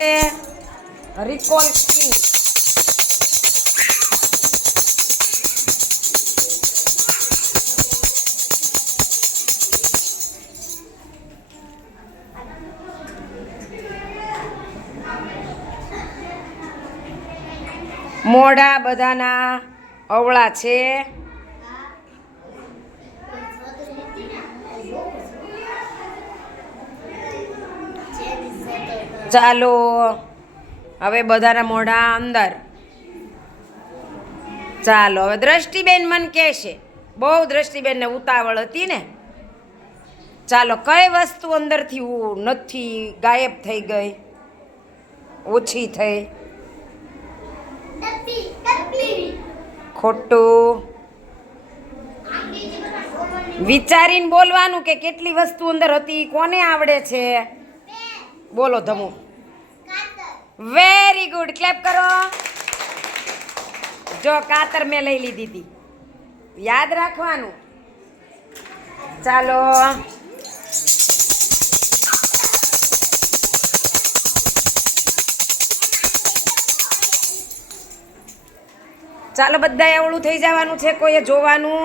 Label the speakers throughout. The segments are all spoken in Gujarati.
Speaker 1: રિકોલ કિંગ મોઢા બધાના અવળા છે. ચાલો હવે બધાના મોઢા અંદર. ચાલો હવે દ્રષ્ટિબેન મન કહેશે. બહુ દ્રષ્ટિબેનને ઉતાવળ હતી ને. ચાલો કઈ વસ્તુ અંદરથી નથી ગાયબ થઈ ગઈ? ઓછી થઈ. ખોટું. વિચારીને બોલવાનું કે કેટલી વસ્તુ અંદર હતી કોને આવડે છે? બોલો ધમુ. વેરી ગુડ ક્લેપ કરો. જો કાતર મેં લઈ લીધી હતી. યાદ રાખવાનું. ચાલો. ચાલો બધા એવળું થઈ જવાનું છે. કોઈએ જોવાનું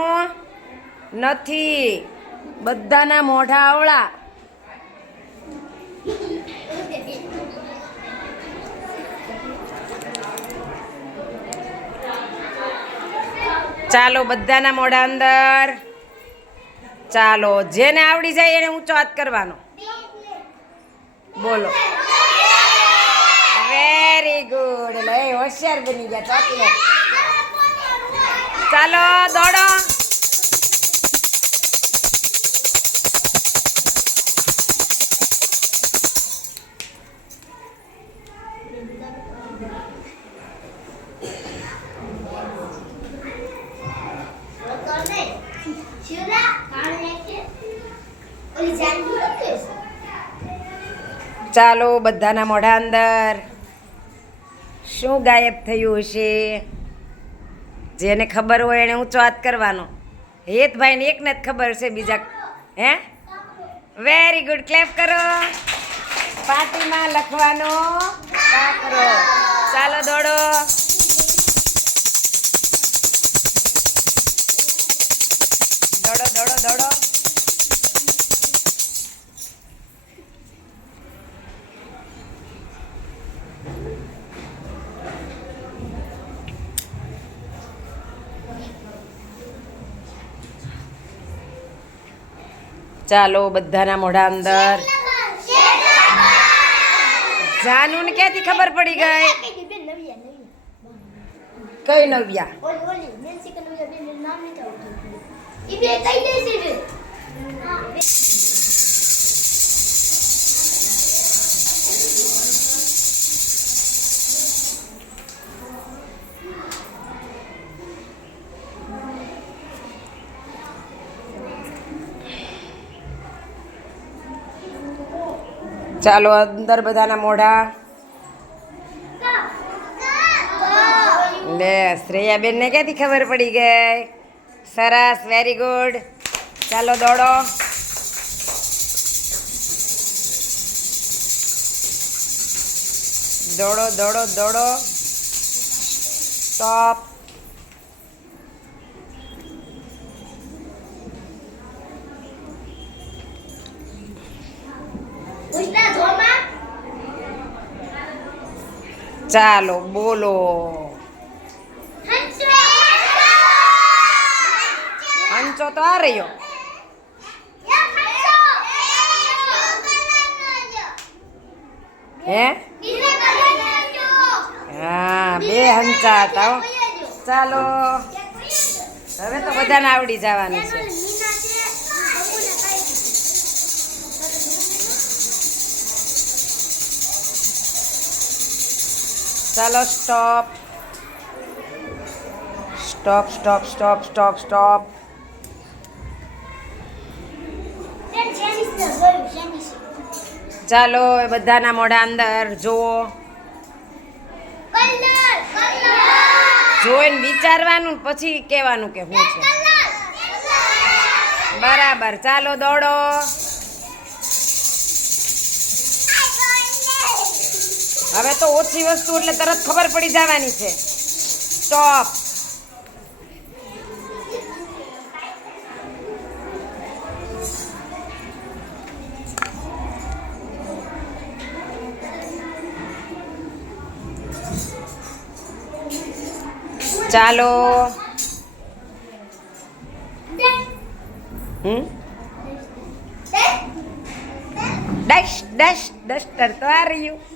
Speaker 1: નથી. બધાના મોઢા અવળા. ચાલો બધાના મોઢા અંદર. ચાલો, જેને આવડી જાય એને ઊંચો હાથ કરવાનો. બોલો. વેરી ગુડ લે હોશિયાર બની ગયા, ચોકલેટ. ચાલો, દોડો. ચાલો બધાના મોઢા અંદર. શું ગાયબ થયું હશે? જેને ખબર હોય એને ઊંચો હાથ કરવાનો. હેતભાઈને એકને જ ખબર છે બીજા. હે? વેરી ગુડ ક્લેપ કરો. પાટીમાં લખવાનો. કાકરો ચાલો દોડો. દોડો દોડો દોડો. ચાલો બધાના મોઢા અંદર. જાનુને ક્યાંથી ખબર પડી ગઈ? કઈ નવ્યા? ચાલો અંદર બધાના મોઢા. લે શ્રેયાબેન ને ક્યાંથી ખબર પડી ગઈ? સરસ વેરી ગુડ ચાલો દોડો. દોડો દોડો દોડો. સ્ટોપ ચાલો, બોલો. હંચો તો આ રહ્યો. હે? હા, બે હંચા હતા. ચાલો. હવે તો બધાને આવડી જવાનું છે. ચાલો stop stop stop stop stop stop ચાલો એ બધાના મોઢા અંદર જુઓ. જોઈને વિચારવાનું પછી કહેવાનું કે હું છે. બરાબર ચાલો દોડો. હવે તો ઓછી વસ્તુ એટલે તરત ખબર પડી જવાની છે સ્ટોપ ચાલો હમ ડશ ડશ ડસ્ટર તો આ રહ્યું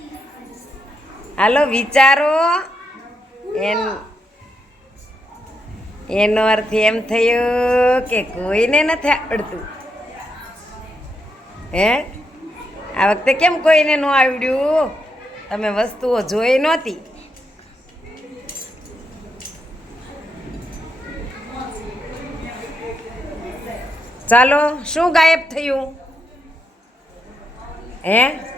Speaker 1: હાલો, વિચારો. એન એનો અર્થ એમ થયો કે કોઈને નથી આવડતું. હે? આ વખતે કેમ કોઈને ન આવડ્યું? તમે વસ્તુઓ જોઈ નહોતી. ચાલો, શું ગાયબ થયું? હે?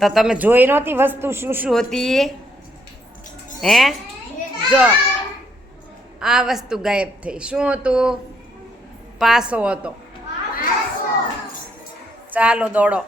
Speaker 1: તો તમે જોઈ નહોતી વસ્તુ શું શું હતી હે? જો આ વસ્તુ ગાયબ થઈ. શું હતું? પાસો હતો. ચાલો દોડો.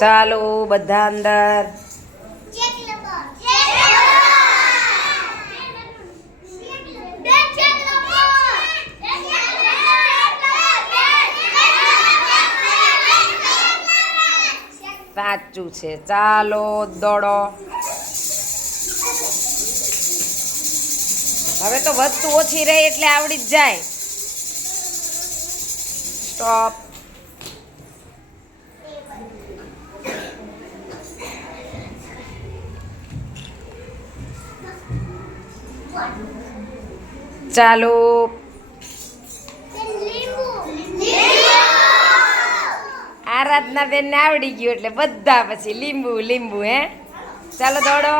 Speaker 1: ચાલો બધા અંદર. સાચું છે. ચાલો દોડો. હવે તો વસ્તુ ઓછી રહે એટલે આવડી જ જાય. સ્ટોપ ચાલો. આરાધના બેન ને આવડી ગયું એટલે બધા પછી લીંબુ લીંબુ હે? ચાલો દોડો.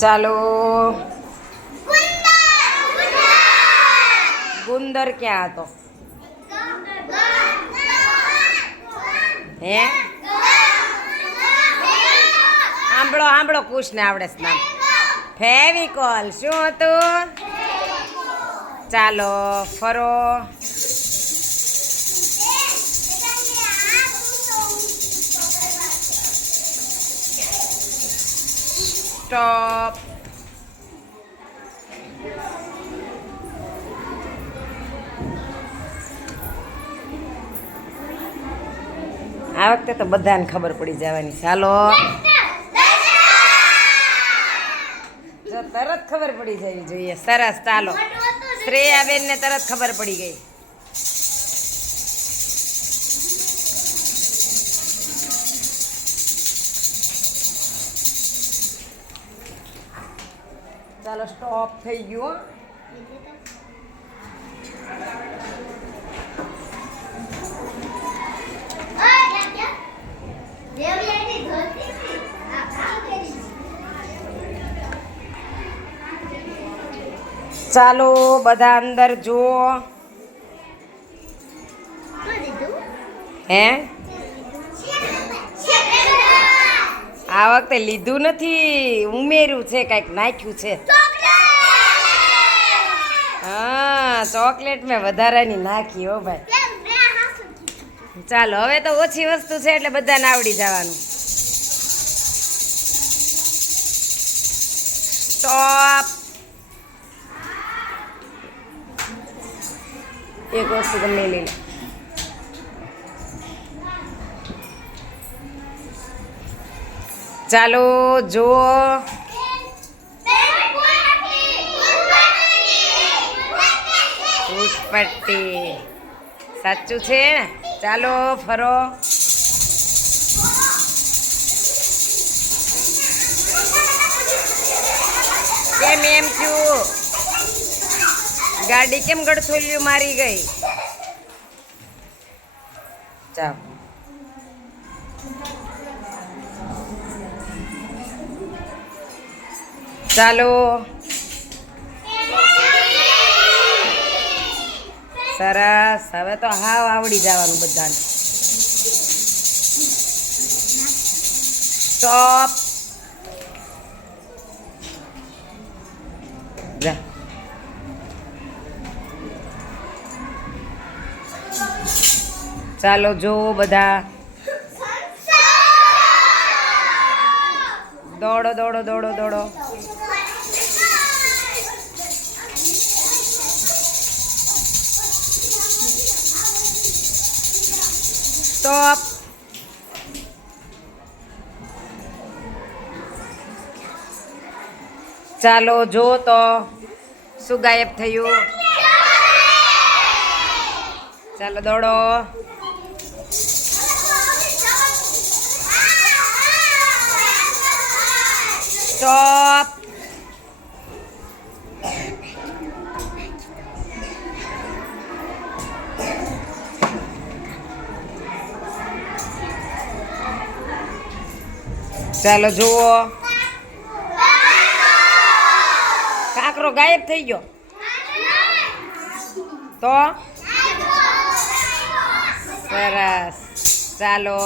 Speaker 1: ચાલો. ગુંદર ક્યાં હતો? હે? આંબળો આંબળો કુશને આવડે નામ. ફેવિકોલ શું હતું? ચાલો, ફરો. સ્ટોપ આ વખતે તો બધાને ખબર પડી જવાની. ચાલો. જો તરત ખબર પડી જવી જોઈએ. સરસ ચાલો. શ્રેયાબેન ને? તરત ખબર પડી ગઈ. ચાલો સ્ટોપ થઈ ગયો ચાલો બધા અંદર જુઓ. હે? આ વખતે લીધું નથી. ઉમેર્યું છે, કંઈક નાખ્યું છે. હા ચોકલેટ મેં વધારાની નાખી હો ભાઈ. ચાલો હવે તો ઓછી વસ્તુ છે એટલે બધાને આવડી જવાનું. સ્ટોપ એક વસ્તુ તમે લઈ લે. ચાલો જુઓ. ફૂટપટ્ટી સાચું છે? ચાલો, ફરો. કેમ એમ થયું? ગાડી કેમ ગળથોલ્યું મારી ગઈ? ચાલો. ચાલો. સરસ. હવે તો હાવ આવડી જવાનું બધાને. સ્ટોપ જા. ચાલો જો બધા. દોડો દોડો દોડો દોડો. સ્ટોપ ચાલો જો તો. શું ગાયબ થયું? ચાલો દોડો. સ્ટોપ ચાલો જુઓ. કાકરો ગાયબ થઈ ગયો. તો? સરસ. ચાલો.